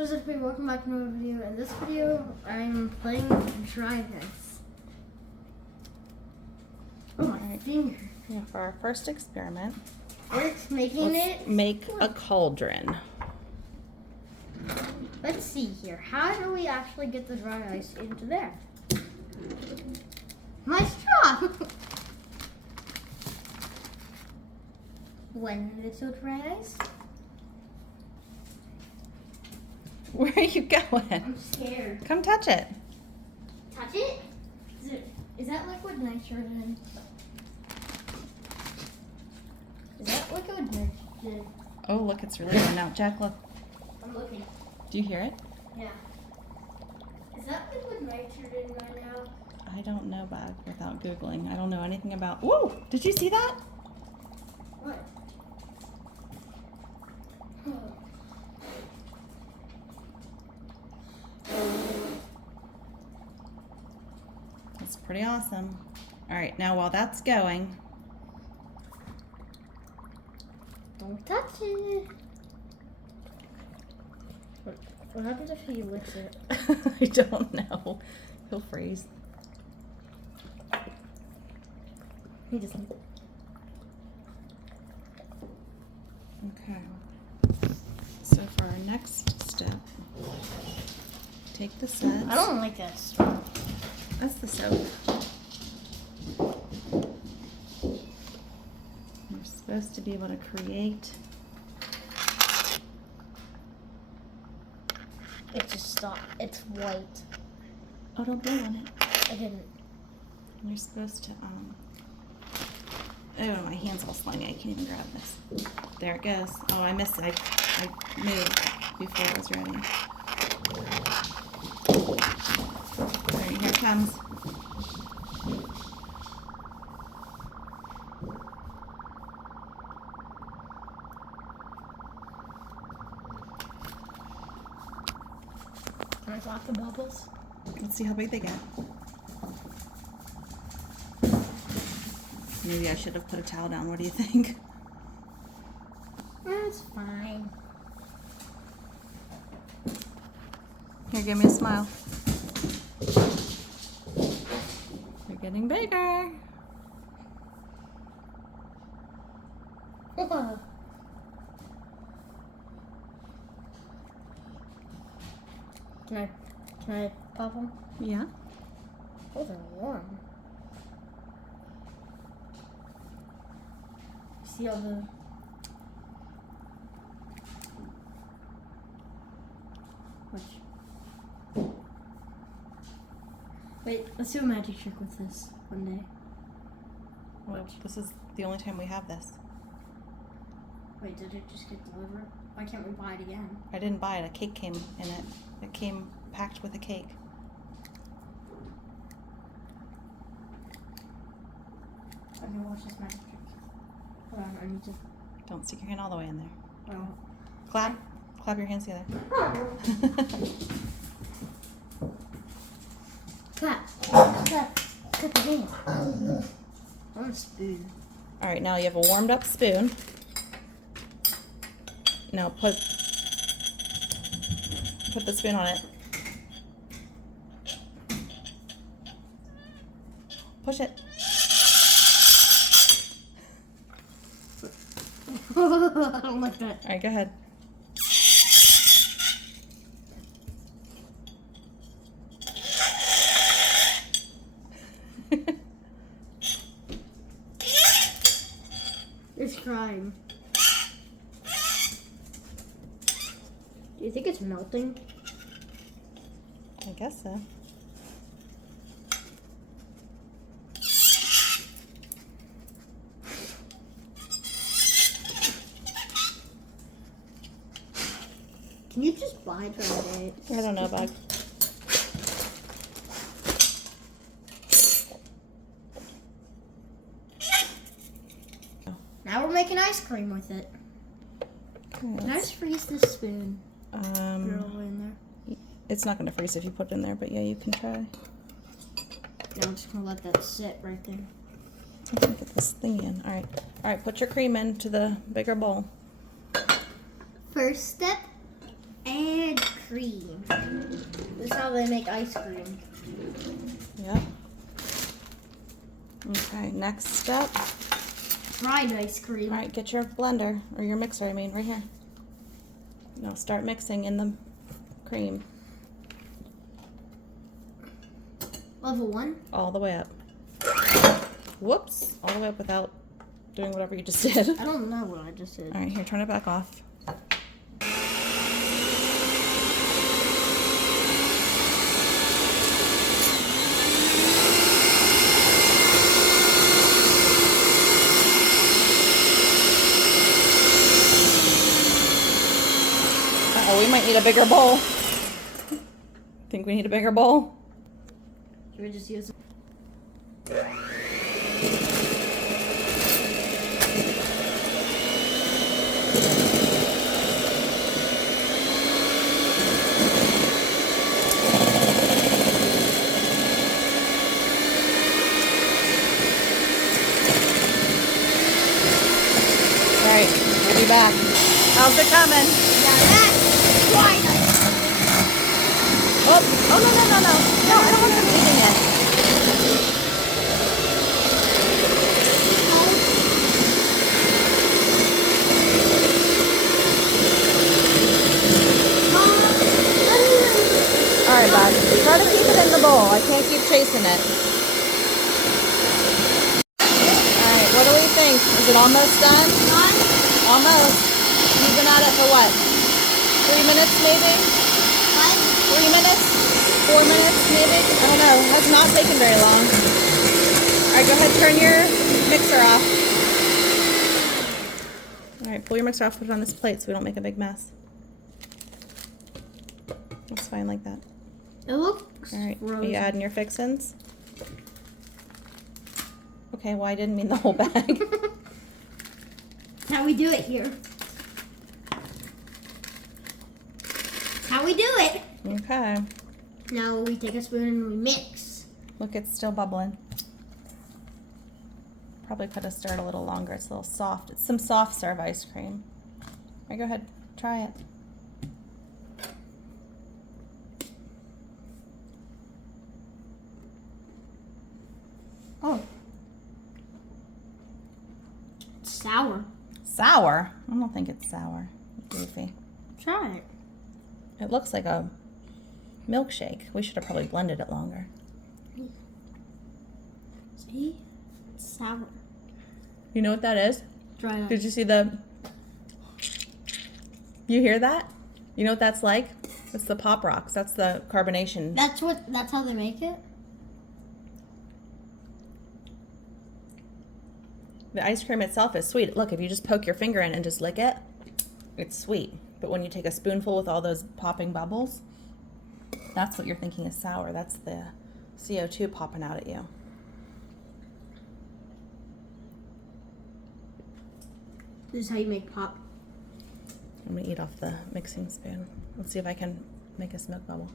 What's up, everybody? Welcome back to another video. In this video, I'm playing dry ice. Oh, my finger. Yeah, for our first experiment, We're making let's it. make a cauldron. Let's see here. How do we actually get the dry ice into there? My straw. When is the dry ice? Where are you going? I'm scared. Come touch it. Touch it? Is that liquid nitrogen? Is that liquid nitrogen? Oh, look, it's really going out. Jack, look. I'm looking. Do you hear it? Yeah. Is that liquid nitrogen right now? I don't know, Bug, without Googling. I don't know anything about... Whoa! Did you see that? What? That's pretty awesome. All right, now while that's going... Don't touch it. What happens if he licks it? I don't know. He'll freeze. He doesn't. Okay. So for our next step, take the set. I don't like that straw. That's the soap. You're supposed to be able to create. It just stopped. It's white. Oh, don't blow on it. I didn't. You're supposed to, oh, my hand's all slimy. I can't even grab this. There it goes. Oh, I missed it. I moved before it was ready. All right, here it comes. Can I pop the bubbles? Let's see how big they get. Maybe I should have put a towel down. What do you think? That's fine. Here, give me a smile. They're getting bigger. Can I pop them? Yeah. Oh, they're warm. See all the... Wait, let's do a magic trick with this one day. Well, this is the only time we have this. Wait, did it just get delivered? Why can't we buy it again? I didn't buy it. A cake came in it. It came packed with a cake. Okay, watch this magic trick. Hold on, I need to... Don't stick your hand all the way in there. Oh. Clap. Clap your hands together. Clap. Clap. Clap your hand. I want a spoon. All right, now you have a warmed up spoon. Now put the spoon on it. Push it. I don't like that. All right, go ahead. It's crying. Do you think it's melting? I guess so. Can you just buy dry ice? I don't know, Bug. Now we're making ice cream with it. Can I just freeze this spoon? Put it all the way in there. It's not going to freeze if you put it in there, but yeah, you can try. Now I'm just gonna let that sit right there. Let's get this thing in. All right, put your cream into the bigger bowl. First step, add cream. This is how they make ice cream. Yep. Okay, next step. Fried ice cream. All right, get your blender, or your mixer, I mean, right here. Now start mixing in the cream. Level 1? All the way up. Whoops, all the way up without doing whatever you just did. I don't know what I just did. All right, here, turn it back off. Uh-oh, we might need a bigger bowl. Think we need a bigger bowl? Should we just use it? Right, we'll be back. How's it coming? Now that's fried ice Oh, no, no, no, no. No, I don't want them eating it. All right, bud. Try to keep it in the bowl. I can't keep chasing it. All right, what do we think? Is it almost done? Almost. You've been at it for what? 3 minutes, maybe? 3 minutes? 4 minutes, maybe? I don't know. It has not taken very long. All right, go ahead, turn your mixer off. All right, pull your mixer off, put it on this plate so we don't make a big mess. That's fine like that. It looks All right, are frozen. you adding your fixins? Okay, well, I didn't mean the whole bag. That's how we do it here. That's how we do it. Okay. Now we take a spoon and we mix. Look, it's still bubbling. Probably could have stirred a little longer. It's a little soft. It's some soft serve ice cream. All right, go ahead. Try it. Oh. It's sour. Sour? I don't think it's sour. Goofy. Try it. It looks like a milkshake. We should have probably blended it longer. See? It's sour. You know what that is? Try it. Did you see the... You hear that? You know what that's like? It's the Pop Rocks. That's the carbonation. That's how they make it? The ice cream itself is sweet. Look, if you just poke your finger in and just lick it, it's sweet. But when you take a spoonful with all those popping bubbles, that's what you're thinking is sour. That's the CO2 popping out at you. This is how you make pop. I'm gonna eat off the mixing spoon. Let's see if I can make a smoke bubble.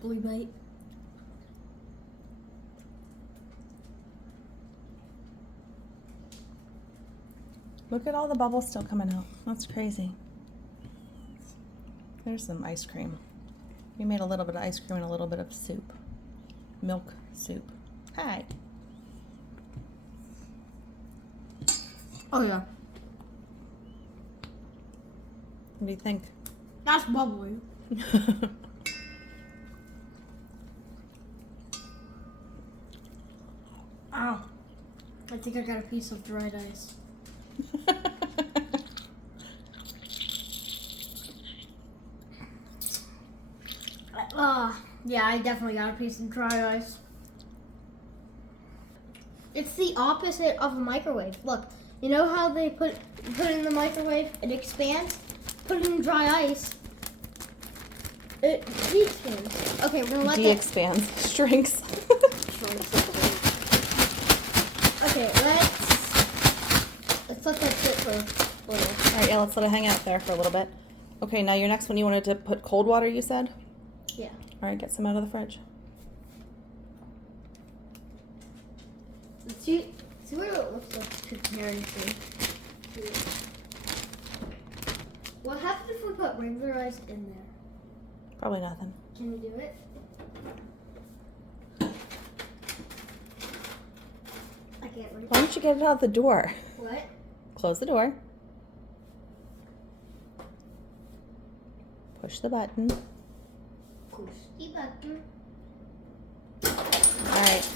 Blue bite. Look at all the bubbles still coming out. That's crazy. There's some ice cream. We made a little bit of ice cream and a little bit of soup. Milk soup. Hi. Oh yeah. What do you think? That's bubbly. Ow. I think I got a piece of dried ice. Yeah, I definitely got a piece of dry ice. It's the opposite of a microwave. Look, you know how they put it in the microwave, it expands? Put it in dry ice, it de-expands. Okay, we're gonna let that... De-expands. Shrinks. Okay, let's let that sit for a little. All right, yeah, let's let it hang out there for a little bit. Okay, now your next one, you wanted to put cold water, you said? Yeah. All right, get some out of the fridge. See see what it looks like comparing to. What happens if we put regular ice in there? Probably nothing. Can you do it? I can't reach. Why don't you get it out the door? What? Close the door. Push the button. Push the button. All right.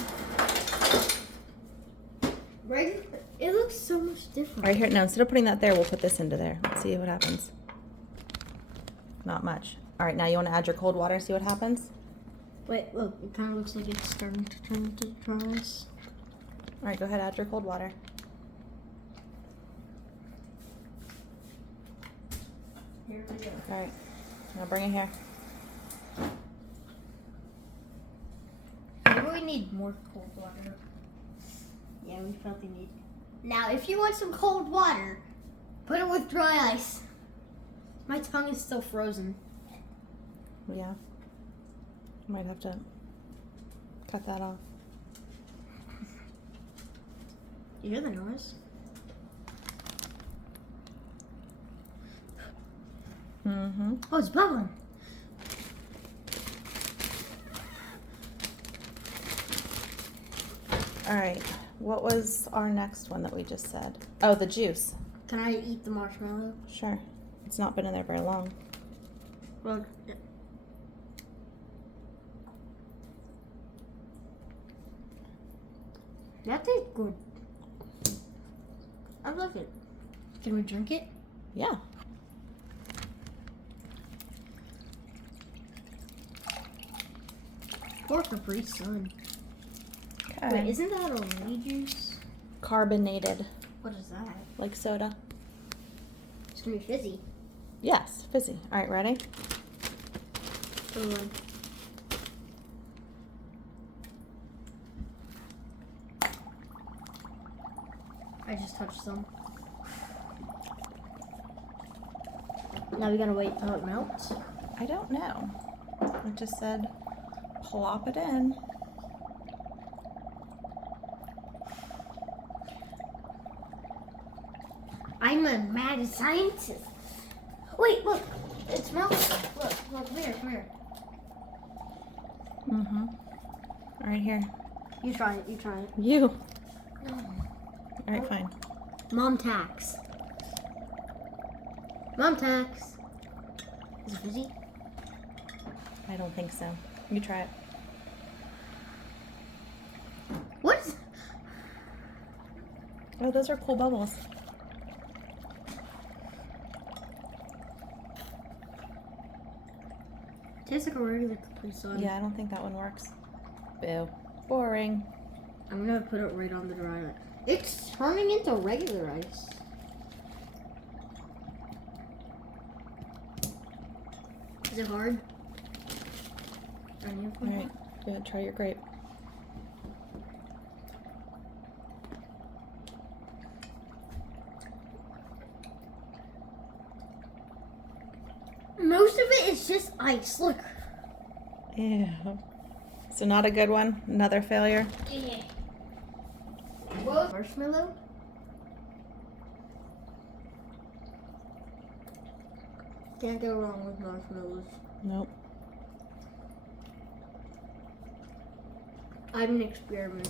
It looks so much different. All right, here. Now, instead of putting that there, we'll put this into there. Let's see what happens. Not much. All right, now you want to add your cold water, see what happens? Wait, look. It kind of looks like it's starting to turn into dry ice. All right, go ahead, add your cold water. Here we go. All right, now bring it here. Maybe we need more cold water. Yeah, we probably need. Now, if you want some cold water, put it with dry ice. My tongue is still frozen. Yeah. Might have to cut that off. You hear the noise? Mm-hmm. Oh, it's bubbling. All right, what was our next one that we just said? Oh, the juice. Can I eat the marshmallow? Sure. It's not been in there very long. Well, that tastes good. I love it. Can we drink it? Yeah. Or Capri Sun. Okay. Wait, isn't that already juice? Carbonated, What is that? like soda. It's gonna be fizzy. Yes, fizzy. All right, ready? One. I just touched some. Now we gotta wait till it melts. I don't know. It just said plop it in. I'm a mad scientist. Wait, look. It's melting. Look, come here. Mm-hmm. All right, here. You try it. You. All right, fine. Mom tax. Is it fizzy? I don't think so. You try it. What is... Oh, those are cool bubbles. Tastes like a regular Capri Sun. Yeah, I don't think that one works. Boo. Boring. I'm gonna put it right on the dry ice. It's turning into regular ice. Is it hard? All right. Yeah, try your grape. Most of it is just ice. Look. Ew. So not a good one? Another failure? Yeah. What? Marshmallow? Can't go wrong with marshmallows. Nope. I have an experiment.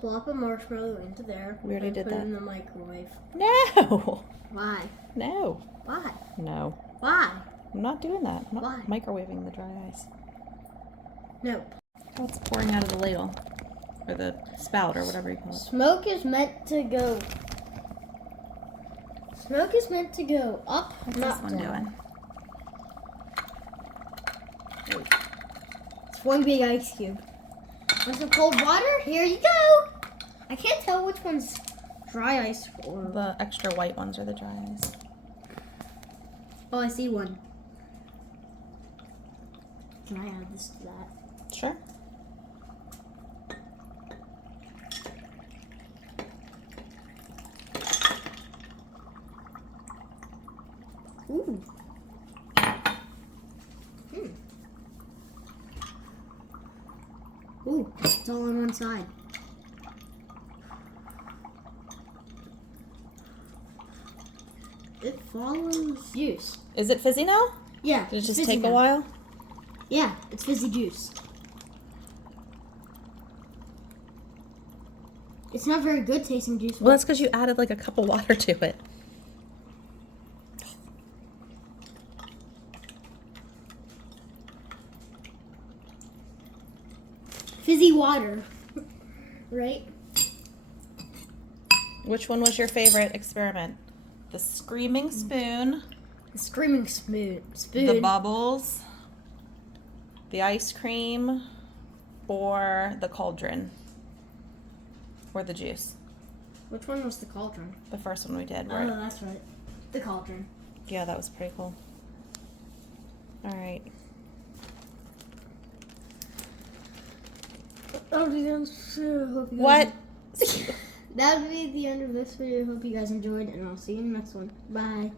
Plop a marshmallow into there. We already and did put that. it in the microwave. No! Why? No. Why? No. Why? I'm not doing that. I'm not Why? microwaving the dry ice. No. What's pouring out of the ladle? Or the spout, or whatever you call it. Smoke is meant to go. Smoke is meant to go up, What's not this one down. doing? It's one big ice cube. Want some cold water? Here you go. I can't tell which one's dry ice or. The extra white ones are the dry ice. Oh, I see one. Can I add this to that? Sure. Ooh. Ooh, it's all on one side. It follows juice. Is it fizzy now? Yeah. Did it just fizzy take a now. while? Yeah, it's fizzy juice. It's not very good tasting juice. Well, that's because you added like a cup of water to it. Fizzy water. Right? Which one was your favorite experiment? The screaming spoon, The screaming spoon. the bubbles, the ice cream, or the cauldron, or the juice? Which one was the cauldron? The first one we did, Oh, right? that's right. The cauldron. Yeah, that was pretty cool. All right. That'll be the end. Hope you guys What? That'll be the end of this video. Hope you guys enjoyed, and I'll see you in the next one. Bye.